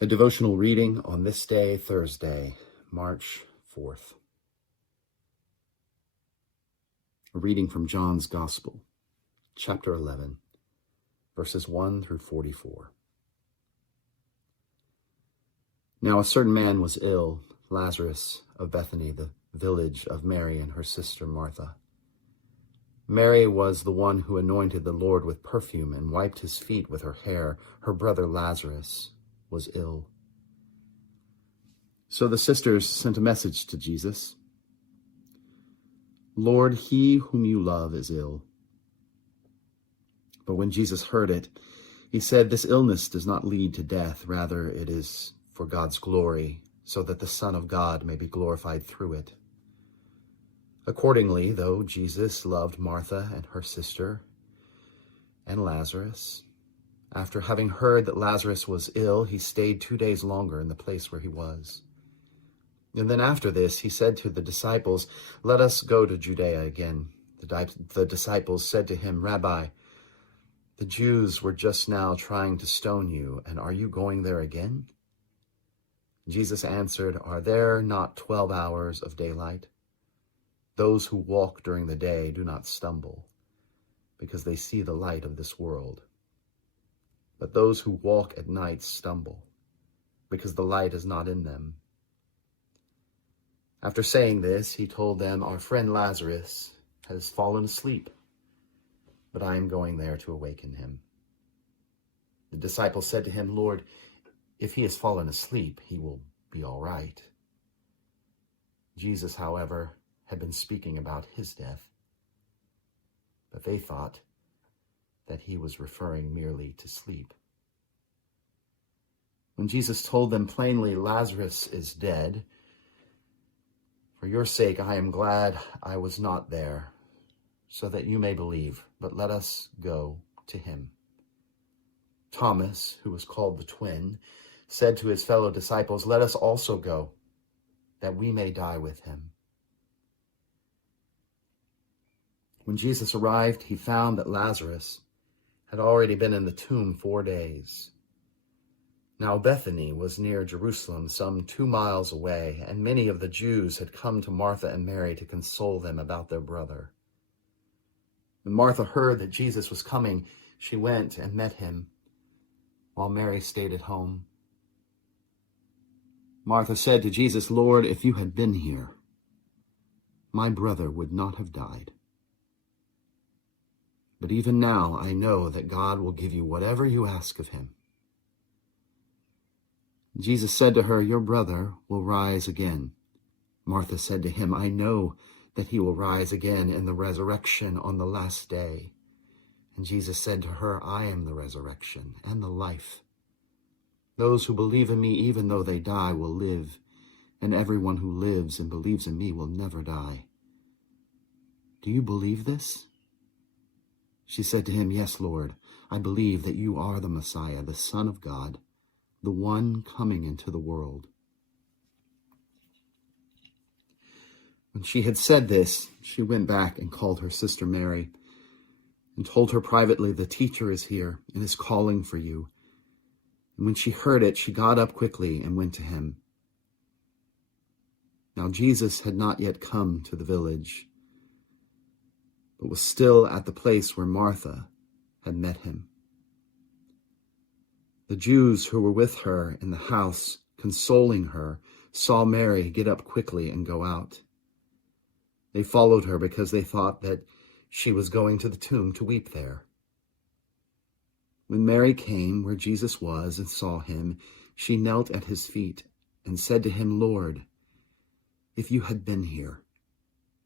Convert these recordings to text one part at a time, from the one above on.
A devotional reading on this day, Thursday, March 4th. A reading from John's Gospel, chapter 11, verses 1 through 44. Now a certain man was ill, Lazarus of Bethany, the village of Mary and her sister Martha. Mary was the one who anointed the Lord with perfume and wiped his feet with her hair. Her brother Lazarus was ill. So the sisters sent a message to Jesus. Lord, he whom you love is ill. But when Jesus heard it, he said, this illness does not lead to death. Rather, it is for God's glory, so that the Son of God may be glorified through it. Accordingly, though Jesus loved Martha and her sister and Lazarus, after having heard that Lazarus was ill, he stayed 2 days longer in the place where he was. And then after this, he said to the disciples, let us go to Judea again. The disciples said to him, Rabbi, the Jews were just now trying to stone you, and are you going there again? Jesus answered, are there not 12 hours of daylight? Those who walk during the day do not stumble, because they see the light of this world. But those who walk at night stumble, because the light is not in them. After saying this, he told them, our friend Lazarus has fallen asleep, but I am going there to awaken him. The disciples said to him, Lord, if he has fallen asleep, he will be all right. Jesus, however, had been speaking about his death, but they thought that he was referring merely to sleep. When Jesus told them plainly, Lazarus is dead, for your sake I am glad I was not there, so that you may believe, but let us go to him. Thomas, who was called the twin, said to his fellow disciples, let us also go, that we may die with him. When Jesus arrived, he found that Lazarus had already been in the tomb 4 days. Now Bethany was near Jerusalem, some 2 miles away, and many of the Jews had come to Martha and Mary to console them about their brother. When Martha heard that Jesus was coming, she went and met him, while Mary stayed at home. Martha said to Jesus, Lord, if you had been here, my brother would not have died. But even now I know that God will give you whatever you ask of him. Jesus said to her, your brother will rise again. Martha said to him, I know that he will rise again in the resurrection on the last day. And Jesus said to her, I am the resurrection and the life. Those who believe in me, even though they die, will live, and everyone who lives and believes in me will never die. Do you believe this? She said to him, yes, Lord, I believe that you are the Messiah, the Son of God, the one coming into the world. When she had said this, she went back and called her sister Mary and told her privately, the teacher is here and is calling for you. And when she heard it, she got up quickly and went to him. Now Jesus had not yet come to the village, but was still at the place where Martha had met him. The Jews who were with her in the house, consoling her, saw Mary get up quickly and go out. They followed her because they thought that she was going to the tomb to weep there. When Mary came where Jesus was and saw him, she knelt at his feet and said to him, Lord, if you had been here,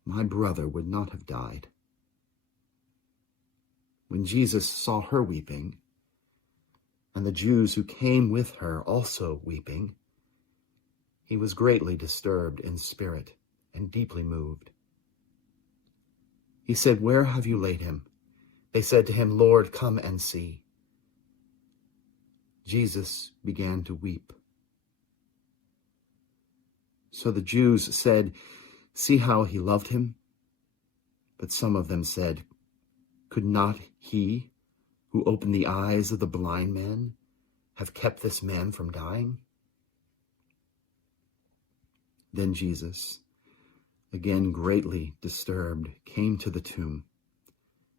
my brother would not have died. When Jesus saw her weeping, and the Jews who came with her also weeping, he was greatly disturbed in spirit and deeply moved. He said, where have you laid him? They said to him, Lord, come and see. Jesus began to weep. So the Jews said, see how he loved him? But some of them said, could not he who opened the eyes of the blind man have kept this man from dying?" Then Jesus, again greatly disturbed, came to the tomb.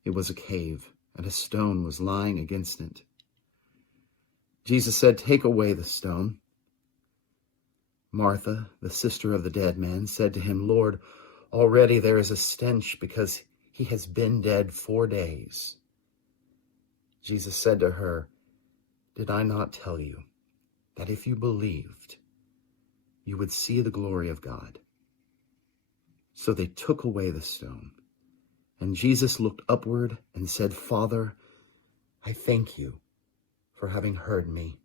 It was a cave, and a stone was lying against it. Jesus said, "Take away the stone." Martha, the sister of the dead man, said to him, "Lord, already there is a stench because he has been dead 4 days." Jesus said to her, "Did I not tell you that if you believed, you would see the glory of God?" So they took away the stone. And Jesus looked upward and said, "Father, I thank you for having heard me.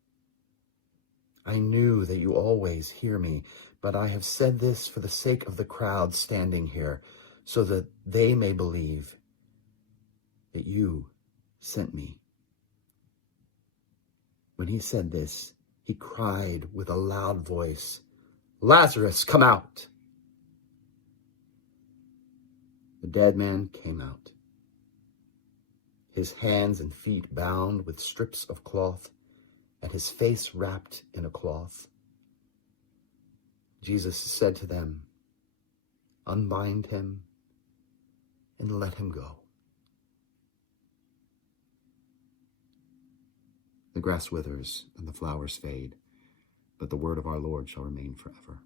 I knew that you always hear me, but I have said this for the sake of the crowd standing here, so that they may believe that you sent me." When he said this, he cried with a loud voice, "Lazarus, come out!" The dead man came out, his hands and feet bound with strips of cloth, and his face wrapped in a cloth. Jesus said to them, "Unbind him and let him go." The grass withers and the flowers fade, but the word of our Lord shall remain forever.